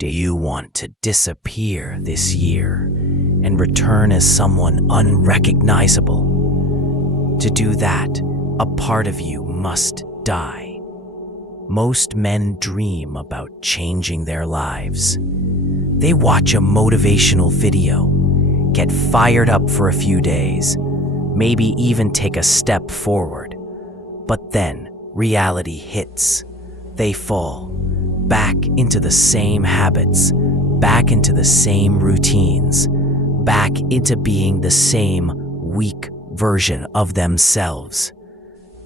Do you want to disappear this year and return as someone unrecognizable? To do that, a part of you must die. Most men dream about changing their lives. They watch a motivational video, get fired up for a few days, maybe even take a step forward. But then reality hits. They fall back into the same habits, back into the same routines, back into being the same weak version of themselves.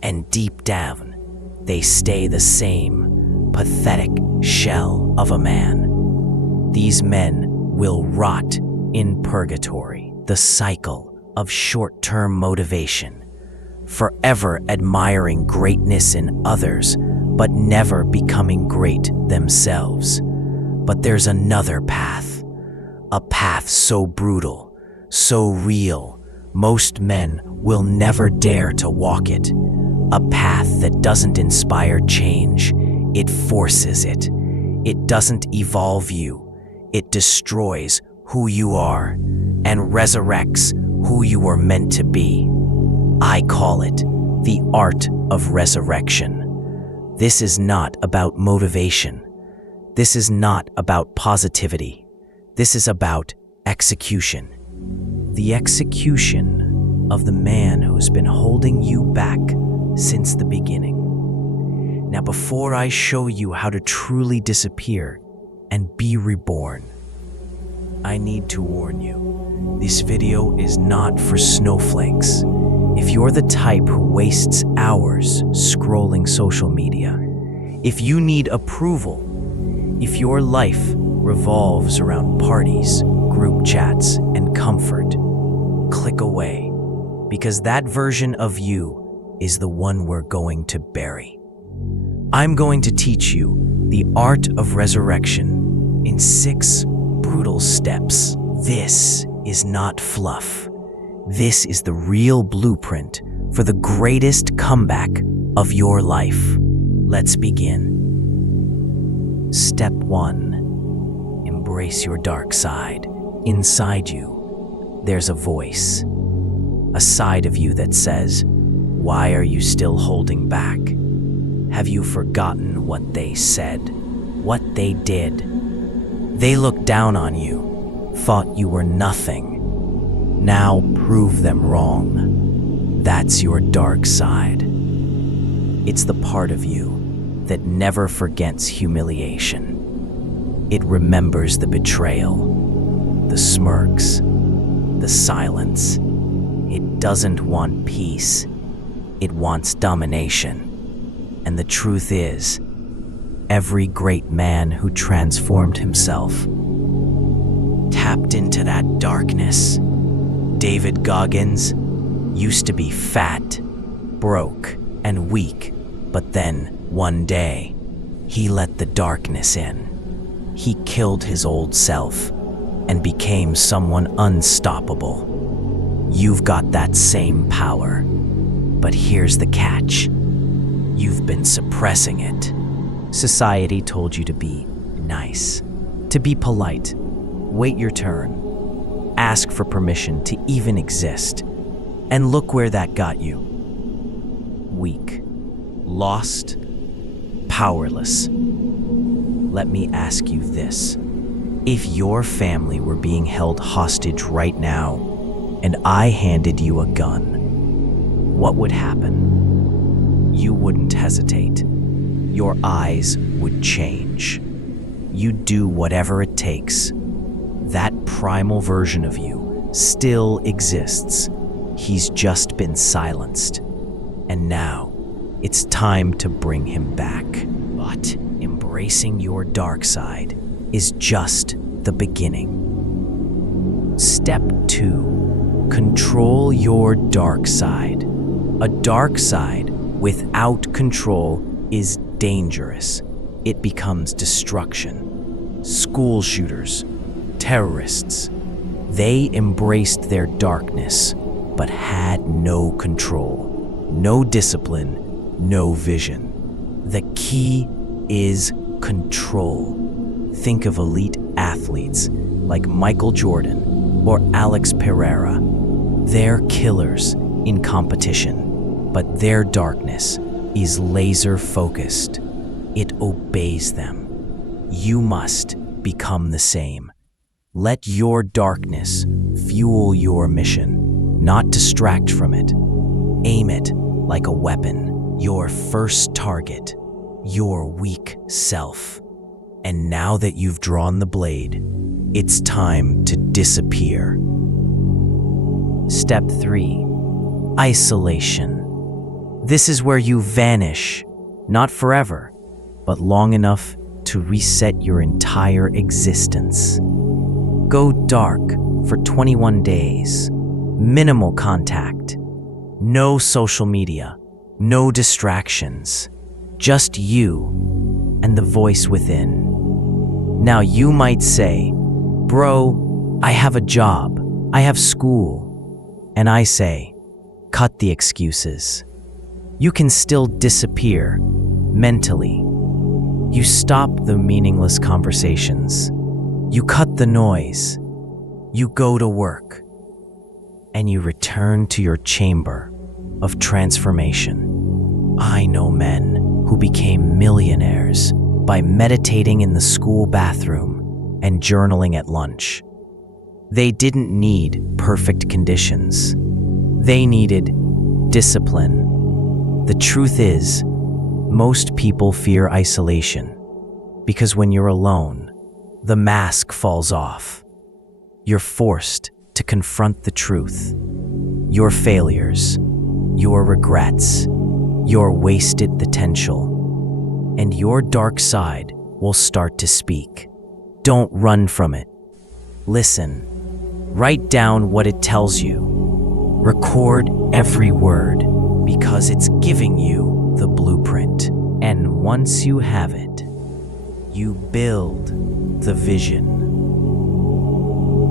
And deep down, they stay the same pathetic shell of a man. These men will rot in purgatory, the cycle of short-term motivation, forever admiring greatness in others, but never becoming great themselves. But there's another path, a path so brutal, so real, most men will never dare to walk it. A path that doesn't inspire change, it forces it. It doesn't evolve you, it destroys who you are and resurrects who you were meant to be. I call it the art of resurrection. This is not about motivation. This is not about positivity. This is about execution. The execution of the man who's been holding you back since the beginning. Now, before I show you how to truly disappear and be reborn, I need to warn you, this video is not for snowflakes. If you're the type who wastes hours scrolling social media, if you need approval, if your life revolves around parties, group chats, and comfort, click away, because that version of you is the one we're going to bury. I'm going to teach you the art of resurrection in 6 brutal steps. This is not fluff. This is the real blueprint for the greatest comeback of your life. Let's begin. Step 1. Embrace your dark side. Inside you, there's a voice. A side of you that says, "Why are you still holding back? Have you forgotten what they said, what they did? They looked down on you, thought you were nothing. Now prove them wrong." That's your dark side. It's the part of you that never forgets humiliation. It remembers the betrayal, the smirks, the silence. It doesn't want peace. It wants domination. And the truth is, every great man who transformed himself tapped into that darkness. David Goggins used to be fat, broke, and weak, but then, one day, he let the darkness in. He killed his old self and became someone unstoppable. You've got that same power, but here's the catch. You've been suppressing it. Society told you to be nice, to be polite, wait your turn, ask for permission to even exist. And look where that got you. Weak, lost, powerless. Let me ask you this. If your family were being held hostage right now, and I handed you a gun, what would happen? You wouldn't hesitate. Your eyes would change. You'd do whatever it takes. That primal version of you still exists. He's just been silenced. And now, it's time to bring him back. But embracing your dark side is just the beginning. Step 2. Control your dark side. A dark side without control is dangerous. It becomes destruction. School shooters, terrorists, they embraced their darkness, but had no control, no discipline, no vision. The key is control. Think of elite athletes like Michael Jordan or Alex Pereira. They're killers in competition, but their darkness is laser-focused. It obeys them. You must become the same. Let your darkness fuel your mission, not distract from it. Aim it like a weapon, your first target, your weak self. And now that you've drawn the blade, it's time to disappear. Step 3. Isolation. This is where you vanish, not forever, but long enough to reset your entire existence. Go dark for 21 days. Minimal contact. No social media. No distractions. Just you and the voice within. Now you might say, "Bro, I have a job. I have school." And I say, cut the excuses. You can still disappear mentally. You stop the meaningless conversations. You cut the noise. You go to work. And you return to your chamber of transformation. I know men who became millionaires by meditating in the school bathroom and journaling at lunch. They didn't need perfect conditions. They needed discipline. The truth is, most people fear isolation because when you're alone, the mask falls off. You're forced to confront the truth, your failures, your regrets, your wasted potential, and your dark side will start to speak. Don't run from it. Listen. Write down what it tells you. Record every word because it's giving you the blueprint. And once you have it, you build the vision.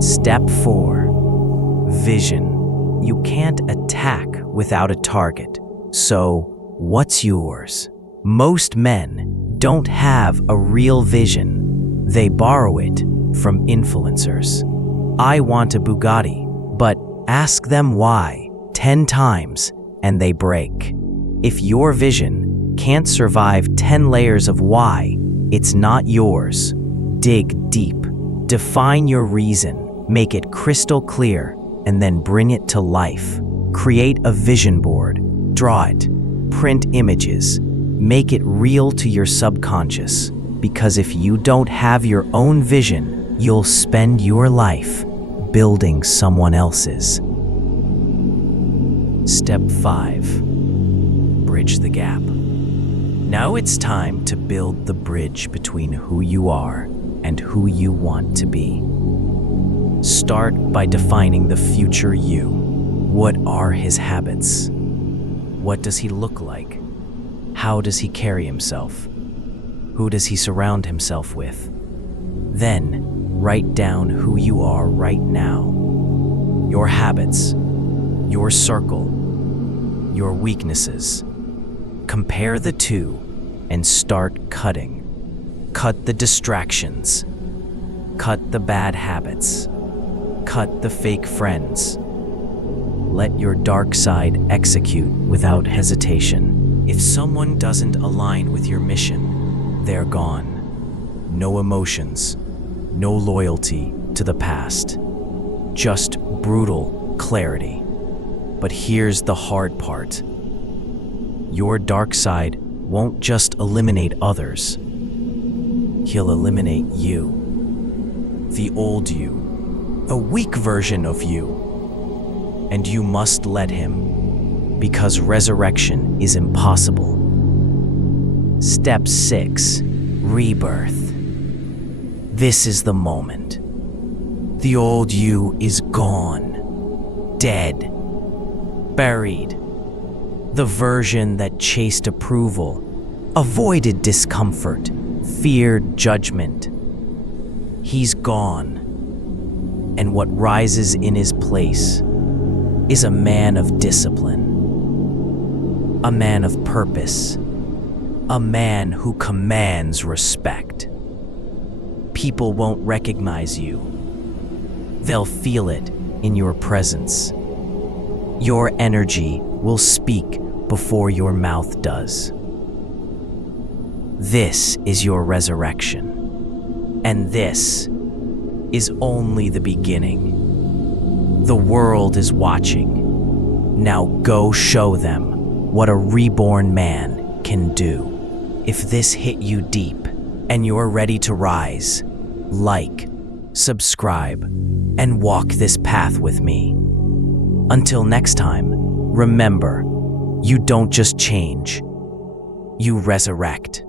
Step 4. Vision. You can't attack without a target. So, what's yours? Most men don't have a real vision. They borrow it from influencers. I want a Bugatti, but ask them why 10 times and they break. If your vision can't survive 10 layers of why, it's not yours. Dig deep. Define your reason. Make it crystal clear and then bring it to life. Create a vision board. Draw it. Print images. Make it real to your subconscious. Because if you don't have your own vision, you'll spend your life building someone else's. Step 5. Bridge the gap. Now it's time to build the bridge between who you are and who you want to be. Start by defining the future you. What are his habits? What does he look like? How does he carry himself? Who does he surround himself with? Then, write down who you are right now. Your habits, your circle, your weaknesses. Compare the two and start cutting. Cut the distractions. Cut the bad habits. Cut the fake friends. Let your dark side execute without hesitation. If someone doesn't align with your mission, they're gone. No emotions, no loyalty to the past. Just brutal clarity. But here's the hard part. Your dark side won't just eliminate others. He'll eliminate you. The old you. A weak version of you. And you must let him, because resurrection is impossible. Step 6. Rebirth. This is the moment. The old you is gone. Dead. Buried. The version that chased approval, avoided discomfort, feared judgment. He's gone. And what rises in his place is a man of discipline, a man of purpose, a man who commands respect. People won't recognize you. They'll feel it in your presence. Your energy will speak before your mouth does. This is your resurrection. And this is only the beginning. The world is watching. Now go show them what a reborn man can do. If this hit you deep and you're ready to rise, like, subscribe, and walk this path with me. Until next time, remember, you don't just change, you resurrect.